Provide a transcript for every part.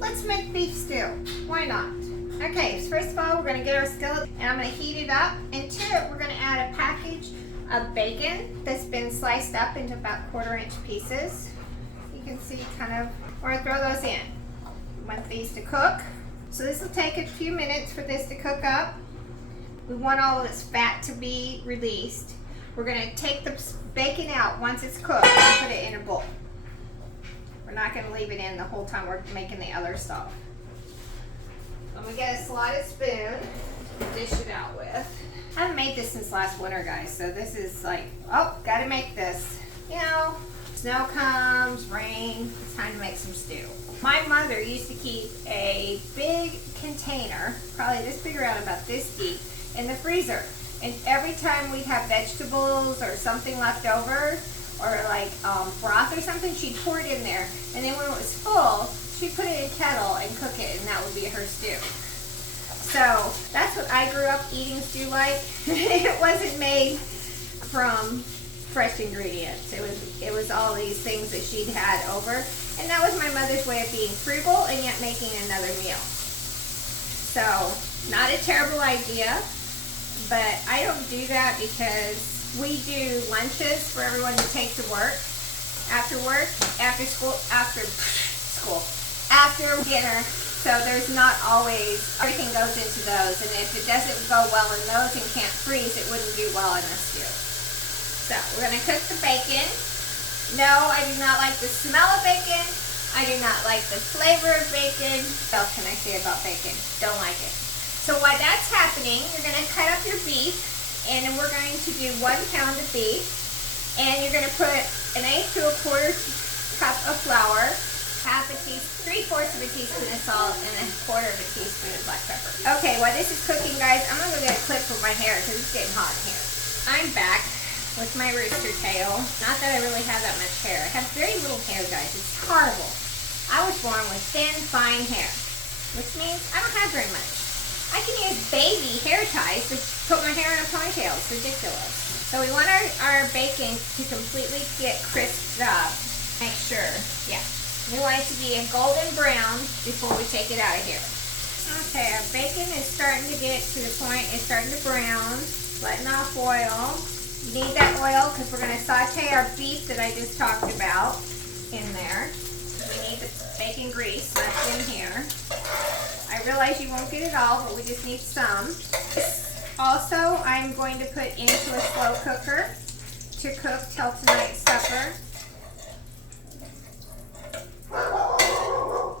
let's make beef stew. Why not? Okay, so first of all, we're gonna get our skillet and I'm gonna heat it up. And to it, we're gonna add a package of bacon that's been sliced up into about 1/4-inch pieces. You can see kind of, we're gonna throw those in. We want these to cook. So this will take a few minutes for this to cook up. We want all of this fat to be released. We're gonna take the bacon out once it's cooked and put it in a bowl. We're not gonna leave it in the whole time we're making the other stuff. I'm gonna get a slotted spoon to dish it out with. I haven't made this since last winter, guys, so this is like, oh, gotta make this. You know, snow comes, rain, it's time to make some stew. My mother used to keep a big container, probably this big around about this deep, in the freezer. And every time we'd have vegetables or something left over, or like broth or something, she'd pour it in there. And then when it was full, she'd put it in a kettle and cook it, and that would be her stew. So that's what I grew up eating stew like. It wasn't made from fresh ingredients. It was all these things that she'd had over. And that was my mother's way of being frugal and yet making another meal. So, not a terrible idea, but I don't do that because we do lunches for everyone to take to work, after dinner. So there's not always, everything goes into those, and if it doesn't go well in those and can't freeze, it wouldn't do well in a stew. So we're gonna cook the bacon. No, I do not like the smell of bacon. I do not like the flavor of bacon. What else can I say about bacon? Don't like it. So while that's happening, you're gonna cut up your beef, and then we're going to do 1 pound of beef, and you're gonna put 1/8 to 1/4 cup of flour, 3/4 of a teaspoon of salt, and 1/4 of a teaspoon of black pepper. Okay, while this is cooking, guys, I'm gonna go get a clip for my hair because it's getting hot in here. I'm back with my rooster tail. Not that I really have that much hair. I have very little hair, guys. It's horrible. I was born with thin, fine hair, which means I don't have very much. I can use baby hair ties to put my hair in a ponytail. It's ridiculous. So we want our bacon to completely get crisped up. Make sure, yeah. We want it to be a golden brown before we take it out of here. Okay, our bacon is starting to get to the point, it's starting to brown, letting off oil. You need that oil because we're going to saute our beef that I just talked about in there. We need the bacon grease left in here. I realize you won't get it all, but we just need some. Also, I'm going to put into a slow cooker to cook till tonight's supper.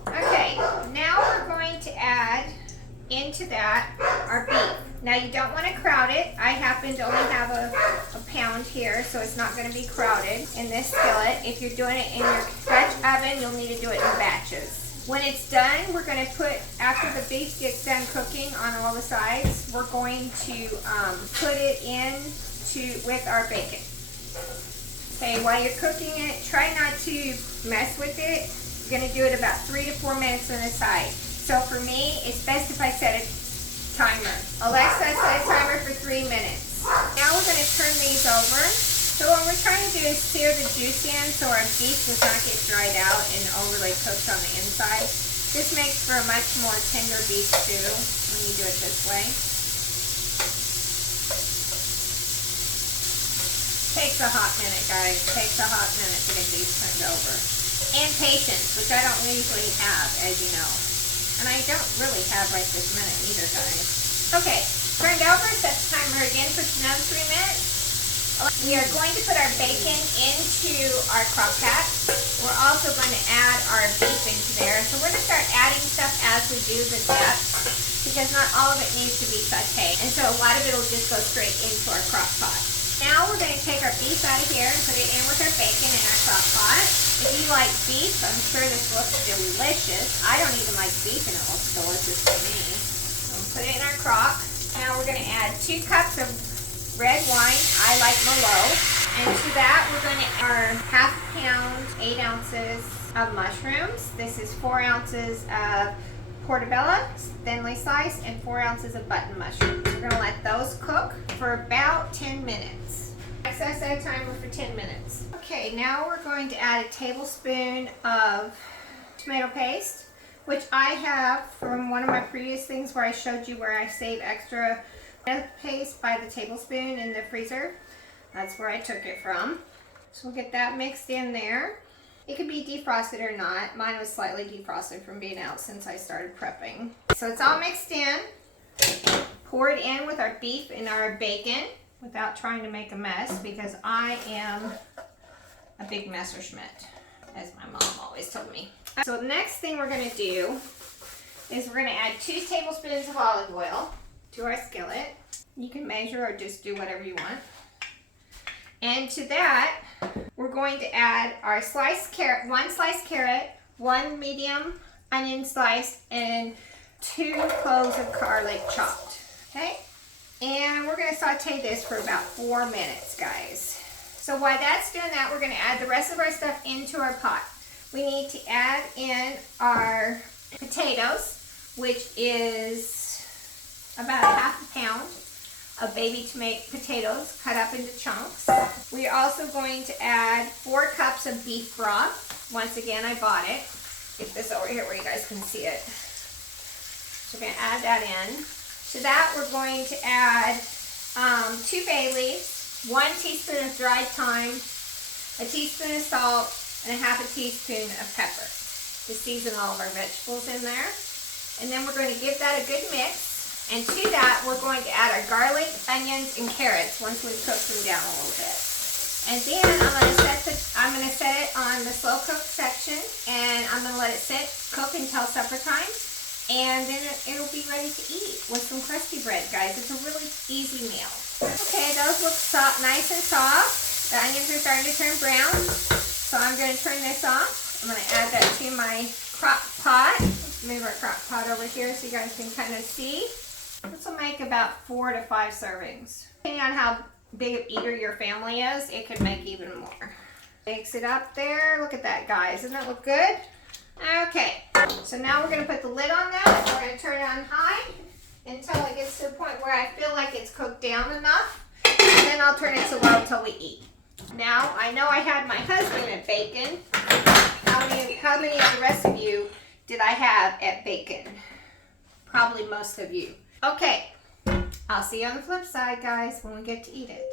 Okay, now we're going to add into that our beef. Now you don't want to crowd it. I happen to only have a pound here, so it's not going to be crowded in this skillet. If you're doing it in your Dutch oven, you'll need to do it in batches. When it's done, we're going to put, after the beef gets done cooking on all the sides, we're going to put it in with our bacon. Okay, while you're cooking it, try not to mess with it. You're going to do it about 3 to 4 minutes on the side. So for me, it's best if I set a timer. Alexa, set a timer for 3 minutes. Now we're going to turn these over. So what we're trying to do is sear the juice in so our beef does not get dried out and overly cooked on the inside. This makes for a much more tender beef stew when you do it this way. Takes a hot minute, guys. Takes a hot minute to get these turned over. And patience, which I don't usually have, as you know. And I don't really have right this minute either, guys. Okay, turned over, set the timer again for another 3 minutes. We are going to put our bacon into our crock pot. We're also going to add our beef into there. So we're going to start adding stuff as we do the steps because not all of it needs to be sauteed. And so a lot of it will just go straight into our crock pot. Now we're going to take our beef out of here and put it in with our bacon in our crock pot. If you like beef, I'm sure this looks delicious. I don't even like beef and it looks delicious to me. So we'll put it in our crock. Now we're going to add 2 cups of red wine. I like Merlot. And to that, we're going to add our 1/2 pound, 8 ounces of mushrooms. This is 4 ounces of portobello, thinly sliced, and 4 ounces of button mushrooms. We're going to let those cook for about 10 minutes. I set a timer for 10 minutes. Okay, now we're going to add a tablespoon of tomato paste. which I have from one of my previous things where I showed you where I save extra paste by the tablespoon in the freezer. That's where I took it from. So we'll get that mixed in there. It could be defrosted or not. Mine was slightly defrosted from being out since I started prepping. So it's all mixed in. Pour it in with our beef and our bacon without trying to make a mess, because I am a big Messerschmitt, as my mom always told me. So the next thing we're going to do is we're going to add 2 tablespoons of olive oil to our skillet. You can measure or just do whatever you want. And to that, we're going to add our sliced carrot, 1 sliced carrot, 1 medium onion sliced, and 2 cloves of garlic chopped. Okay? And we're going to saute this for about 4 minutes, guys. So while that's doing that, we're going to add the rest of our stuff into our pot. We need to add in our potatoes, which is about 1/2 pound of baby tomato potatoes cut up into chunks. We're also going to add 4 cups of beef broth. Once again, I bought it. Get this over here where you guys can see it. So we're going to add that in. To that, we're going to add 2 bay leaves, 1 teaspoon of dried thyme, a teaspoon of salt, and 1/2 teaspoon of pepper to season all of our vegetables in there. And then we're going to give that a good mix. And to that, we're going to add our garlic, onions, and carrots once we've cooked them down a little bit. And then I'm going to set it on the slow cook section, and I'm going to let it sit, cook until supper time. And then it'll be ready to eat with some crusty bread, guys. It's a really easy meal. Okay, those look nice and soft. The onions are starting to turn brown. So I'm going to turn this off. I'm going to add that to my crock pot. Let's move our crock pot over here so you guys can kind of see. This will make about 4 to 5 servings. Depending on how big of eater your family is, it could make even more. Mix it up there. Look at that, guys. Doesn't that look good? Okay, so now we're going to put the lid on that. We're going to turn it on high until it gets to the point where I feel like it's cooked down enough. And then I'll turn it to low until we eat. Now, I know I had my husband at bacon. How many of the rest of you did I have at bacon? Probably most of you. Okay, I'll see you on the flip side, guys, when we get to eat it.